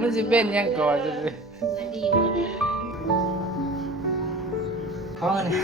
มันสิเป็นยังก่อนจะเลย มันดีหมด ท้องอันนี้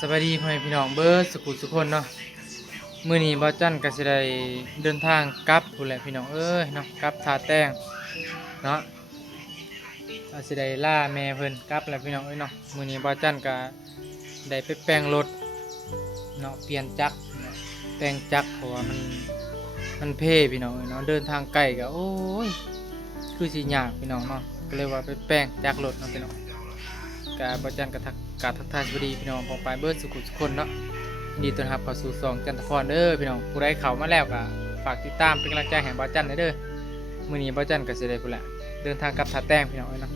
สวัสดีพ่อแม่พี่น้องเบิร์ดสุขุสุขคนเนาะมื้อนี้บ่จันก็สิได้เดินทางกลับพุ่นแหละพี่น้องเนาะกลับท่าแต้งเนาะสิได้ล่าแม่เพิ่นกลับแล้วพี่น้องเนาะมื้อนี้บ่จันก็ได้ไปแปลงรถเนาะเปลี่ยนจักรแปลงจักรเพราะว่ามันเพ่พี่น้องเนาะเดินทางไกลก็โอ้ยคือสิยากพี่น้องเนาะก็เลยว่าไปแปลงจักรรถเนาะพี่น้องก็บ่จันก็ทักทายสวัสดีพี่น้องของปลายเบิร์ดสุขุสุขคนเนาะยินดีต้อนรับเข้าสู่ช่องจันทพรเด้อพี่น้องผู้ใดเข้ามาแล้วก็ฝากติดตามเป็นกำลังใจให้บ่จันเด้อมื้อนี้บ่จันก็สิได้พุ่นแหละเดินทางกลับท่าแต้งพี่น้องเนาะ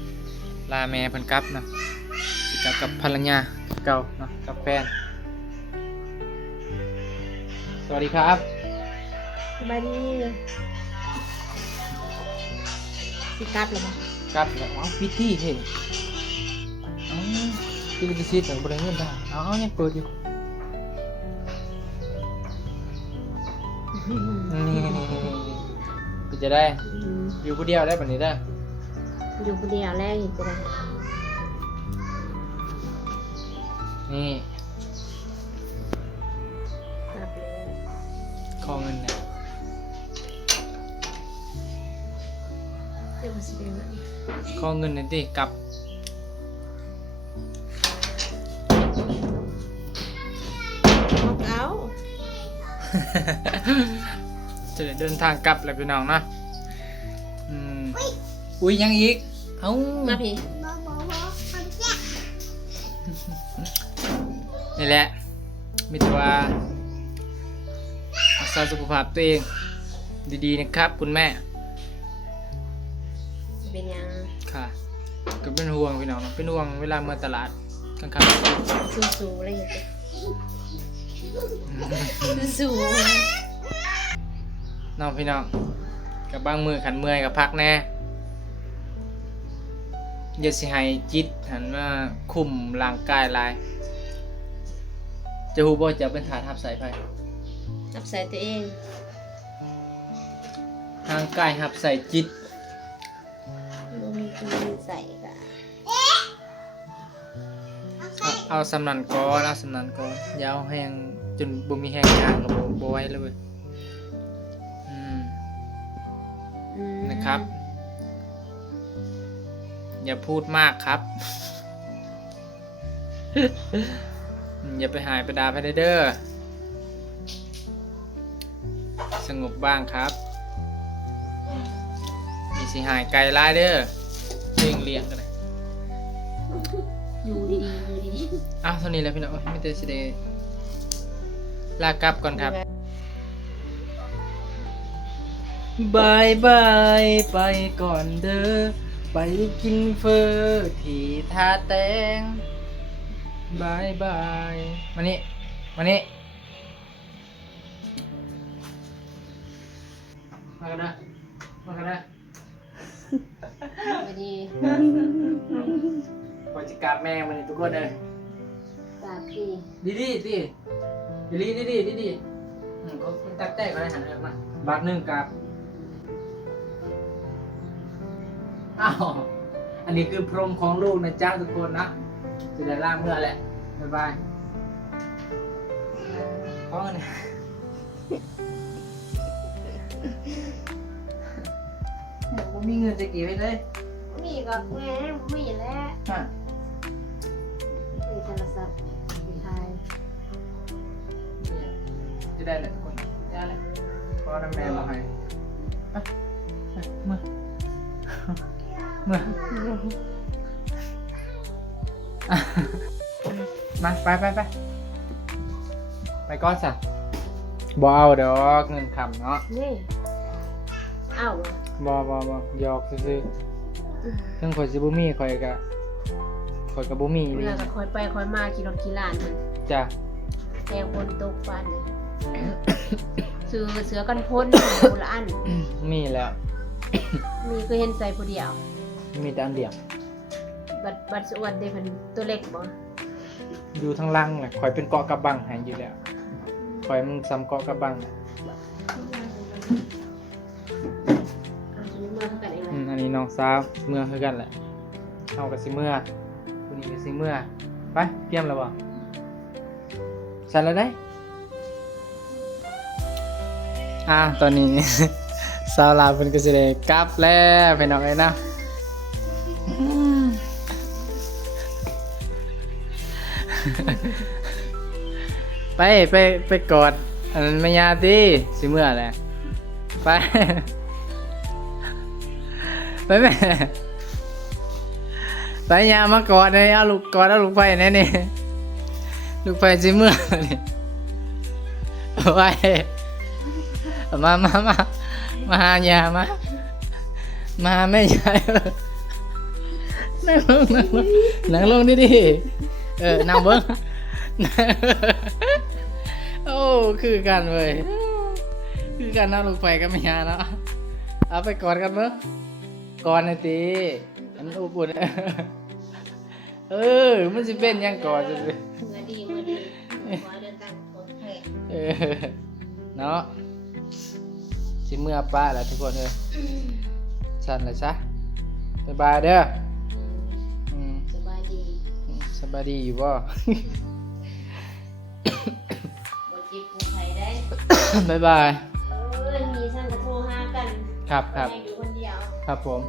ลาแม่เพิ่นกลับเนาะสิกลับกับภรรยาเก่าเนาะกับแฟนสวัสดีครับ สบายดีสิกลับหรือเปล่าก ลับแล้วพิธีเฮ้ยที่ลิขสิทธิ์ของบริเวณได้ยังเปิดอยู่นี่จะได้อยู่คนเดียวได้แบบนี้ได้ อยู่คนเดียวแรกเห็นจะได้ นี่ กลับเลย คอเงินเนี่ย เจ้าสิเป็นไง คอเงินนี่ดิกลับเอา จะได้เดินทางกลับแล้วพี่น้องนะอุ้ยยังอีกมาพี่ นี่แหละมิตรว่ารักษาสุขภาพตัวเองดีๆนะครับคุณแม่ เป็นยัง ค่ะก็เป็นห่วงพี่น้องเนาะเป็นห่วงเวลาเมื่อตลาดกลางคืน สู้ๆอะไรอย่างเงี้ยสู้ น้องพี่น้องกับบางมือขันเมื่อยกับพักแน่อย่าสิให้จิตหันมาคุมร่างกายหลายจะฮู้บ่จะเป็นฐานทับสายไฟ รับใส่ตัวเอง ร่างกายทับใส่จิต บ่มีกินใส่กะ เอาสำนันก้อนเอาสำนันก้อนอยาวแห้งจนบ่มีแห้งยางกับบ่ไหวเลยเว้ยนะครับอย่าพูดมากครับ อย่าไปหายไปด่าไปเด้อสงบบ้างครับมีสิหายไกลร้ายเด้อเลี้ยงกันเลย อยู่ดีๆอยู่ดี อ้าวเท่านี้แล้วพี่น้องไม่ได้สิเดลากลับก่อนครับบายบายไปก่อนเด้อไปกินเฟอที่ท่าแตงบายบายมานี่มากันนะๆดี บริการแม่มันทุกคนเลย ตาพี่ ดีเขาตัดแต่ก็ได้หันมาบาทหนึ่งกับอ้าวอันนี้คือพรหมของลูกนะจ๊ะทุกคนนะจะได้ล่างเมื่อแหละบ๊ายบายท้องอันนี้ผมมีเงินจะกี่ไปเลย มีก็แม่มีแล้ว ฮะ มีโทรศัพท์มีไทย จะได้เลยทุกคนได้เลยพอน้ำแม่มาให้มาไปก้อนสัตว์บ่เอาเดี๋ยวเงินคำเนาะ นี่เอ้า บ่หยอกซื่อๆทั้งข่อยสิบ่มีข่อยก็บ่มี เมื่อก็คอยไปคอยมาขี่รถขี่ลานมัน จ้ะ แกงบนตกฟันซื้อเสือกันพ้นคนละอัน มีแล้ว มีก็เห็นใส่ผู้เดียว มีแต่อันเดียว บัดสวนได้เพิ่นตัวเล็กบ่ อยู่ทางล่างแหละข่อยเป็นเกาะกระบังให้อยู่แล้วข่อยมันซ้ำเกาะกระบัง เมื่อกันเอง อันนี้น้องสาวเมื่อคือกันแหละเอากับสิเมื่อผู้นี้กับสิเมื่อไปเตรียมแล้วบ่ใส่แล้วได้ตอนนี้ สาวลาวเพิ่นก็สิได้กลับแล้วพี่น้องเอ้ยนะไปกอดอันนั้นแม่ย่าติสิเมื่อแหละไป ไปแม่ไปยามากอดเลยเอาลูกกอดเอาลูกไปแน่นี่ลูกไปสิเมื่อนี่ไปมาหายามาหาแม่ยายนั่งลงดินั่งเบิ้งโอ้คือกันเว้ยคือกันนะลูกไปก็ไม่ยาเนาะเอาไปกอดกันเบิ้งก่อนนะตีมันอบอุ่นมันสิเป็นยังก่อนจะสิ เมื่อดีขอเดินทางปลอดภัย เนาะสิเมื่อป้าแหละทุกคนสั่นเลยซะบ๊ายบายเด้อสบายดี สบายดีอยู่บ่ บ่จิบบ่ไผได้ บ๊ายบาย มีช่างกระโทรหากัน ครับ ให้อยู่คนเดียว ครับผม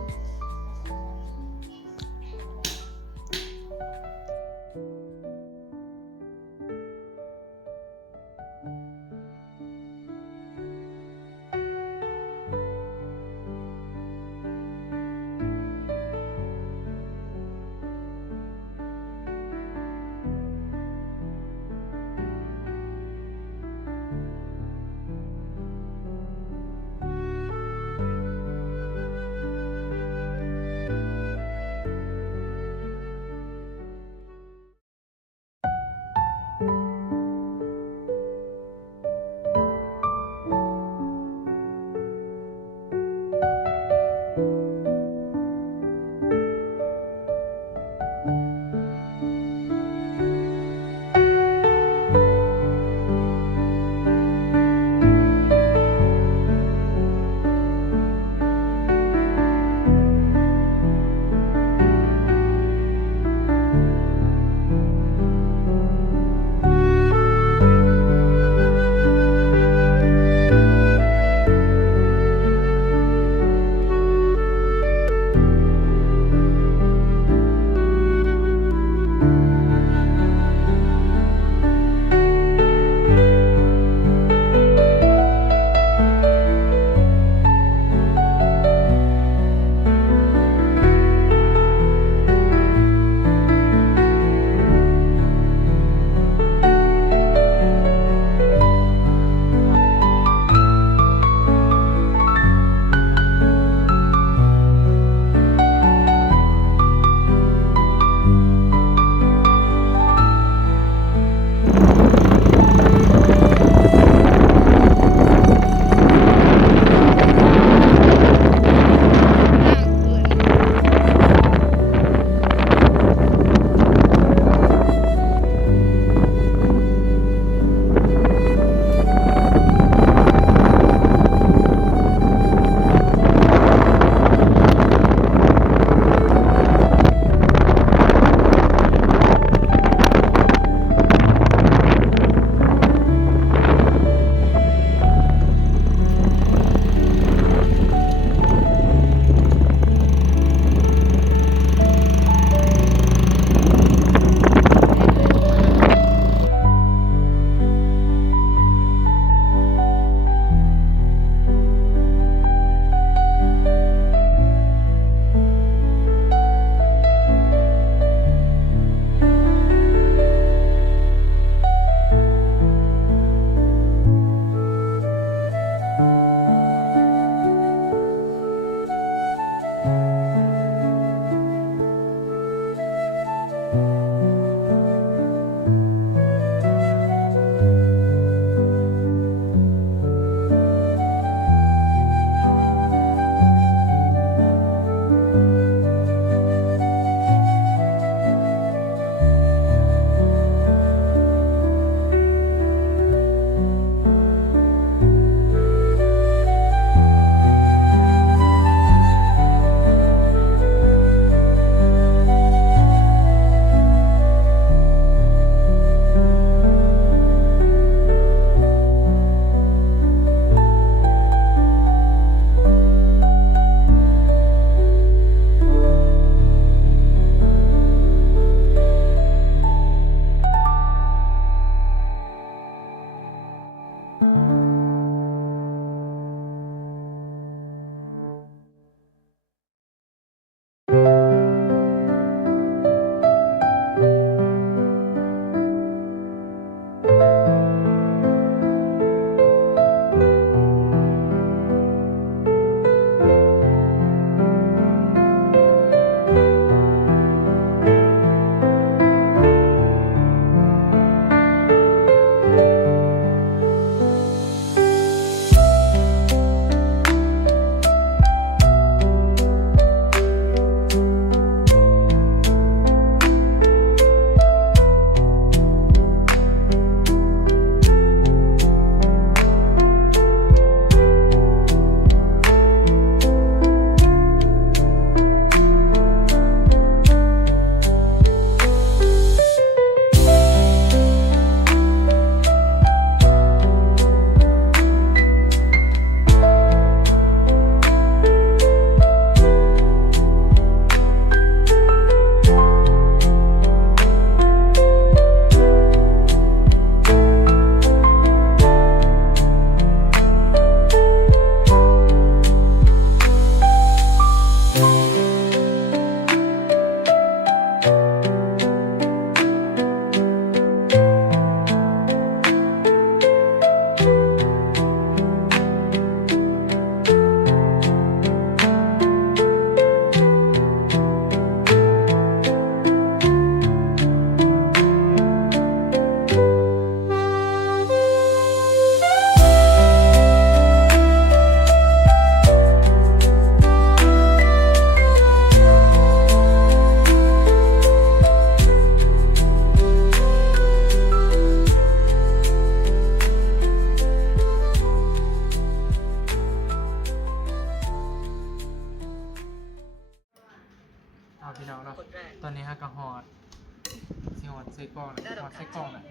ใส่กล่องน่ะทอดใส่กล่องน่ะ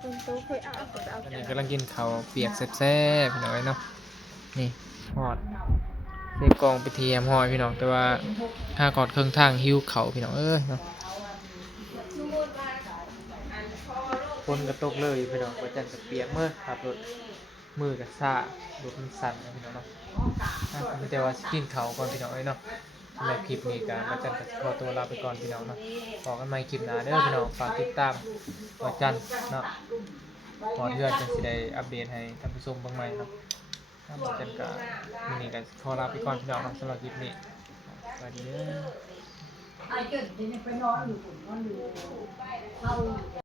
คนโตเคยเอาเอา อันนี้กำลังกินข้าวเปียกแซ่บๆพี่น้องเนาะนี่ทอดใส่กล่องไปเทียมห่อพี่น้องแต่ว่าถ้าก่อนเครื่องทางหิวเขาวพี่น้องเนาะคนกระตกเลยพี่น้องว่าจันกับเปียกเมื่อขับรถมือกับซ่ารถมันสั่นนะพี่น้องเนาะไม่แต่ว่ากินเขาวก่อนพี่น้องเนาะสำหรับคลิปนี้กันว่าจันกับขอตัวลาไปก่อนพี่น้องเนาะขอกันใหม่คลิปหน้าเด้อพี่น้องฝากติดตามว่าจันเนาะพอเทื่อนจังสิได้อัปเดตให้ท่านผู้ชมเบิ่งใหม่เนาะถ้าว่าจันกับมื้อนี้ก็ขอลาไปก่อนพี่น้องเนาะสำหรับคลิปนี้สวัสดีเด้อ